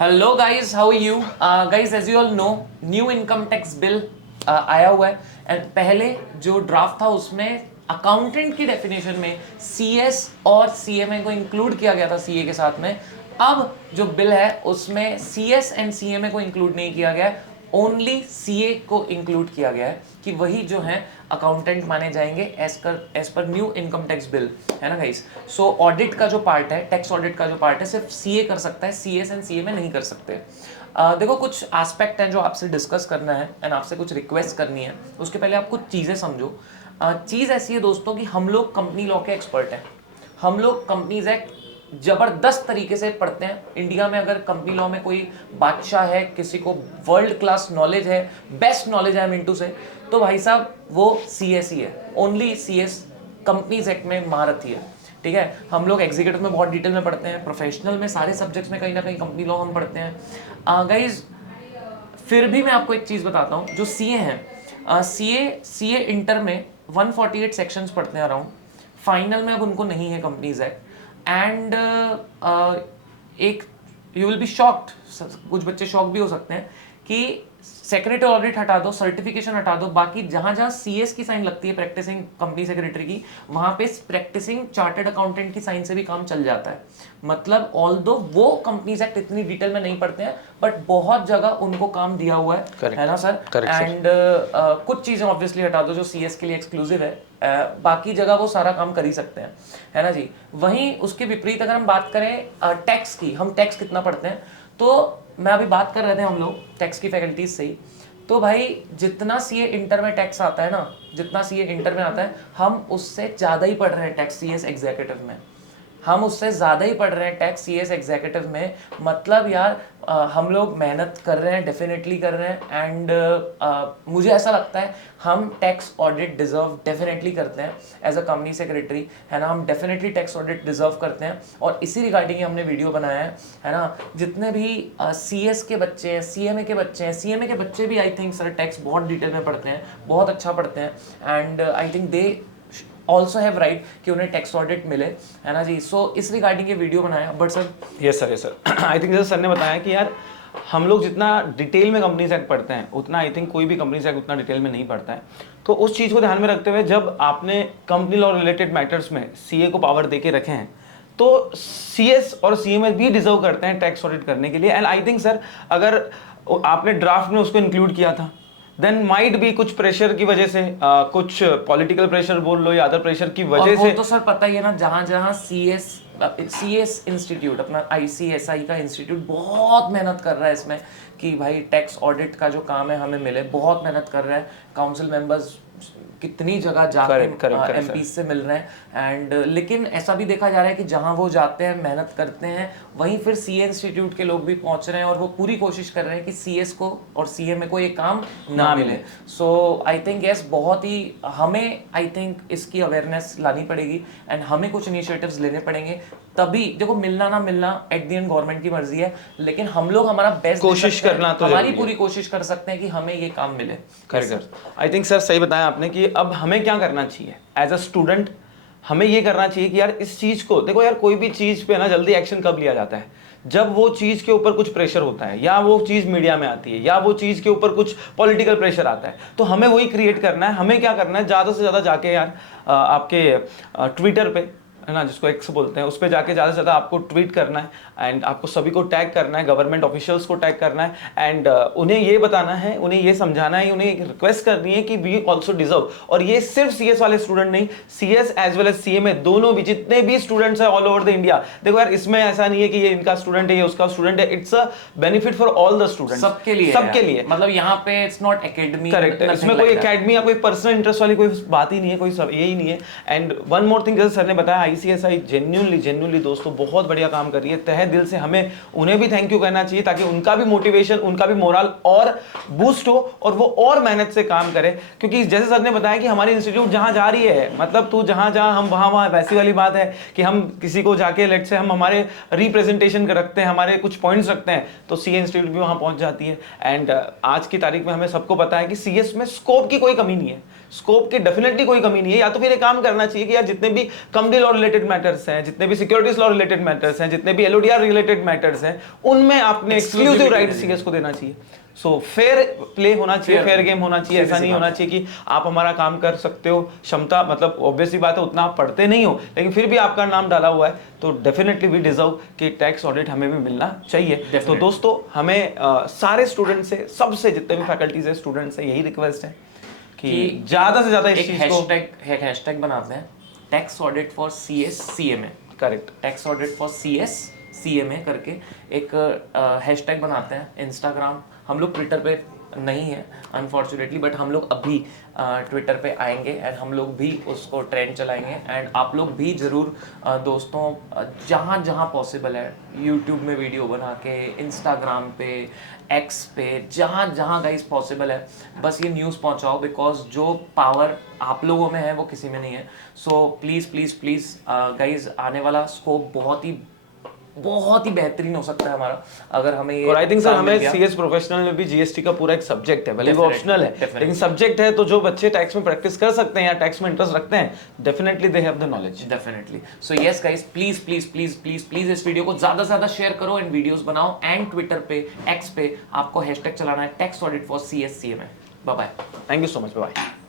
Hello guys, how are you guys? As you all know, new income tax bill आया हुआ है। And पहले जो ड्राफ्ट था उसमें अकाउंटेंट की डेफिनेशन में सीएस और सीएमए को इंक्लूड किया गया था सीए के साथ में। अब जो बिल है उसमें सीएस एंड सीएमए को इंक्लूड नहीं किया गया है, ओनली सीए को इंक्लूड किया गया है कि वही जो है अकाउंटेंट माने जाएंगे as per new income tax bill, है ना गाइस? सो ऑडिट का जो पार्ट है, टैक्स ऑडिट का जो पार्ट है, सिर्फ सीए कर सकता है, सीएस एंड सीए में नहीं कर सकते। देखो, कुछ एस्पेक्ट हैं जो आपसे डिस्कस करना है एंड आपसे कुछ रिक्वेस्ट करनी है। उसके पहले आप कुछ चीज़ें समझो। चीज़ ऐसी है दोस्तों कि हम लोग कंपनी लॉ के एक्सपर्ट हैं। हम लोग कंपनीज एक्ट जबरदस्त तरीके से पढ़ते हैं। इंडिया में अगर कंपनी लॉ में कोई बादशाह है, किसी को वर्ल्ड क्लास नॉलेज है, बेस्ट नॉलेज है मिंटू से, तो भाई साहब वो सीएस ही है। ओनली सीएस कंपनीज एक्ट में महारथी है। ठीक है, हम लोग एग्जीक्यूटिव में बहुत डिटेल में पढ़ते हैं, प्रोफेशनल में सारे सब्जेक्ट्स में कहीं ना कहीं कंपनी लॉ हम पढ़ते हैं। गाइज, फिर भी मैं आपको एक चीज़ बताता हूँ। जो सीए हैं, सीए इंटर में 148 सेक्शंस पढ़ते हैं अराउंड। फाइनल में अब उनको नहीं है कंपनीज एक्ट। एंड एक यू विल बी शॉक्ड, कुछ बच्चे शॉक भी हो सकते हैं कि सेक्रेटरी ऑडिट हटा दो, सर्टिफिकेशन हटा दो, बाकी जहां जहां सीएस की साइन लगती है प्रैक्टिसिंग कंपनी सेक्रेटरी की, वहां पे प्रैक्टिसिंग चार्टर्ड अकाउंटेंट की साइन से भी काम चल जाता है। मतलब ऑल्दो वो कंपनीज एक्ट इतनी डिटेल में नहीं पढ़ते हैं, बट बहुत जगह उनको काम दिया हुआ है ना सर? एंड कुछ चीजें ऑब्वियसली हटा दो जो सीएस के लिए एक्सक्लूसिव है, बाकी जगह वो सारा काम कर ही सकते हैं, है ना जी? वहीं उसके विपरीत अगर हम बात करें टैक्स की, हम टैक्स कितना पढ़ते हैं, तो मैं अभी बात कर रहे थे हम लोग टैक्स की फैकल्टीज से ही। तो भाई जितना सीए इंटर में टैक्स आता है ना, जितना सीए इंटर में आता है, हम उससे ज़्यादा ही पढ़ रहे हैं टैक्स सीएस एग्जीक्यूटिव में। हम उससे ज़्यादा ही पढ़ रहे हैं टैक्स सीएस एग्जीक्यूटिव में। मतलब यार, हम लोग मेहनत कर रहे हैं, डेफिनेटली कर रहे हैं। एंड मुझे ऐसा लगता है हम टैक्स ऑडिट डिजर्व डेफिनेटली करते हैं एज अ कंपनी सेक्रेटरी, है ना? हम डेफिनेटली टैक्स ऑडिट डिजर्व करते हैं और इसी रिगार्डिंग ही हमने वीडियो बनाया है ना? जितने भी सीएस के बच्चे हैं, सीएमए के बच्चे हैं, सीएमए के बच्चे भी आई थिंक सर टैक्स बहुत डिटेल में पढ़ते हैं, बहुत अच्छा पढ़ते हैं। And I think they also have right कि उन्हें टैक्स ऑडिट मिले, है ना जी? सो इस रिगार्डिंग ये वीडियो बनाया। But sir, yes sir I think जैसे सर ने बताया कि यार हम लोग जितना डिटेल में कंपनीज एक्ट पढ़ते हैं उतना आई थिंक कोई भी कंपनीज एक्ट उतना डिटेल में नहीं पढ़ता है। तो उस चीज़ को ध्यान में रखते हुए जब आपने कंपनी लॉ रिलेटेड मैटर्स में सीए को पावर दे के रखे हैं, तो सीएस और सीएमए भी डिजर्व करते हैं टैक्स ऑडिट करने के लिए। एंड आई थिंक सर अगर आपने ड्राफ्ट में उसको इंक्लूड किया था, देन माइट भी कुछ प्रेशर की वजह से, कुछ पॉलिटिकल प्रेशर बोल लो या अदर प्रेशर की वजह से, तो सर पता ही है ना, जहां जहां सीएस इंस्टीट्यूट, अपना आईसीएसआई का इंस्टीट्यूट बहुत मेहनत कर रहा है इसमें कि भाई टैक्स ऑडिट का जो काम है हमें मिले, बहुत मेहनत कर रहा है। काउंसिल मेंबर्स कितनी जगह जाके एमपी से मिल रहे हैं। एंड लेकिन ऐसा भी देखा जा रहा है कि जहां वो जाते हैं, मेहनत करते हैं, वहीं फिर सीए इंस्टीट्यूट के लोग भी पहुंच रहे हैं और वो पूरी कोशिश कर रहे हैं कि सीएस को और सीएमए को ये काम ना मिले। सो आई थिंक यस, बहुत ही हमें आई थिंक इसकी अवेयरनेस लानी पड़ेगी एंड हमें कुछ इनिशिएटिव्स लेने पड़ेंगे। तभी देखो, मिलना ना मिलना एट द एंड गवर्नमेंट की मर्जी है, लेकिन हम लोग हमारा बेस्ट कोशिश करना, तो हमारी पूरी कोशिश कर सकते हैं कि हमें ये काम मिले। करेक्ट। आई थिंक सर सही बताया आपने कि अब हमें क्या करना चाहिए एज अ स्टूडेंट। हमें ये करना चाहिए कि यार इस चीज को देखो, यार कोई भी चीज पे ना जल्दी एक्शन कब लिया जाता है? जब वो चीज के ऊपर कुछ प्रेशर होता है, या वो चीज मीडिया में आती है, या वो चीज के ऊपर कुछ पॉलिटिकल प्रेशर आता है, तो हमें वही क्रिएट करना है। हमें क्या करना है, ज्यादा से ज्यादा जाके यार आपके ट्विटर पे, है ना, जिसको एक्स बोलते हैं, उस पर जाके ज़्यादा से ज़्यादा आपको ट्वीट करना है एंड आपको सभी को टैग करना है, गवर्नमेंट ऑफिशियल्स को टैग करना है एंड उन्हें ये बताना है, उन्हें ये समझाना है, उन्हें रिक्वेस्ट करनी है कि वी ऑल्सो डिजर्व। और ये सिर्फ सीएस वाले स्टूडेंट नहीं, CS as well as CMA दोनों भी, जितने भी स्टूडेंट्स हैं ऑल ओवर द इंडिया। देखो यार, इसमें ऐसा नहीं है कि ये इनका स्टूडेंट है, ये उसका स्टूडेंट है, it's a benefit for all the students, सबके लिए, सबके लिए। मतलब यहाँ पे इट्स नॉट एकेडमी, करेक्ट है, इसमें कोई एकेडमी या कोई पर्सनल इंटरेस्ट वाली कोई बात ही नहीं है, कोई सब यही नहीं है। एंड वन मोर थिंग, जैसे सर ने बताया, आईसीएसआई जेन्युइनली दोस्तों बहुत बढ़िया काम कर रही है। तहे दिल से हमें उन्हें भी थैंक यू कहना चाहिए, ताकि उनका भी मोटिवेशन, उनका भी मोरल और बूस्ट हो और वो और मेहनत से काम करे। क्योंकि जैसे सर ने बताया कि हमारी इंस्टीट्यूट जहां जा रही है, मतलब तू जहां जहां हम वहां वैसी वाली बात है कि हम किसी को जाके लेट से हम हमारे रिप्रेजेंटेशन रखते हैं, हमारे कुछ पॉइंट्स रखते हैं, तो सीए इंस्टीट्यूट भी वहां पहुंच जाती है। एंड आज की तारीख में हमें सबको पता है कि सीएस में स्कोप की कोई कमी नहीं है, स्कोप की डेफिनेटली कोई कमी नहीं है। या तो फिर एक काम करना चाहिए कि यार जितने भी कंपनी लॉ रिलेटेड मैटर्स हैं, जितने भी सिक्योरिटीज लॉ रिलेटेड मैटर्स हैं, जितने भी एलओडीआर रिलेटेड मैटर्स हैं, उनमें आपने एक्सक्लूसिव राइट सीएस को देना चाहिए। सो फेयर प्ले होना चाहिए, फेयर गेम होना चाहिए। ऐसा नहीं होना चाहिए कि आप हमारा काम कर सकते हो, क्षमता मतलब ऑब्वियसली बात है उतना आप पढ़ते नहीं हो लेकिन फिर भी आपका नाम डाला हुआ है, तो डेफिनेटली वी डिजर्व कि टैक्स ऑडिट हमें भी मिलना चाहिए। तो दोस्तों हमें सारे स्टूडेंट से, सबसे जितने भी फैकल्टीज है, स्टूडेंट से यही रिक्वेस्ट है कि ज्यादा से ज्यादा इस चीज को एक हैशटैग बनाते हैं, tax audit for CS CMA. Correct, tax audit for CS CMA करके एक हैशटैग बनाते हैं। इंस्टाग्राम, हम लोग ट्विटर पे नहीं है अनफॉर्चुनेटली, बट हम लोग अभी ट्विटर पे आएंगे एंड हम लोग भी उसको ट्रेंड चलाएंगे। एंड आप लोग भी ज़रूर दोस्तों जहाँ जहाँ पॉसिबल है यूट्यूब में वीडियो बना के, इंस्टाग्राम पे, एक्स पे, जहाँ जहाँ गाइज पॉसिबल है बस ये न्यूज़ पहुँचाओ, बिकॉज जो पावर आप लोगों में है वो किसी में नहीं है। So please please please guys, आने वाला स्कोप बहुत ही बेहतरीन हो सकता है हमारा अगर हमें ये। और आई थिंक सर काम मिल हमें गया। सीएस प्रोफेशनल में भी जीएसटी का पूरा एक सब्जेक्ट है, भले वो Definitely, ऑप्शनल है definitely. लेकिन सब्जेक्ट है, तो जो बच्चे टैक्स में प्रैक्टिस कर सकते हैं या टैक्स में इंटरेस्ट रखते हैं, definitely they have the knowledge. Definitely. So yes guys, please please please please please इस वीडियो को ज्यादा से ज्यादा शेयर करो एंड वीडियोस बनाओ। एंड ट्विटर पे, एक्स पे आपको हैशटैग चलाना है tax audit for CS CMA. Bye bye. Thank you so much, bye.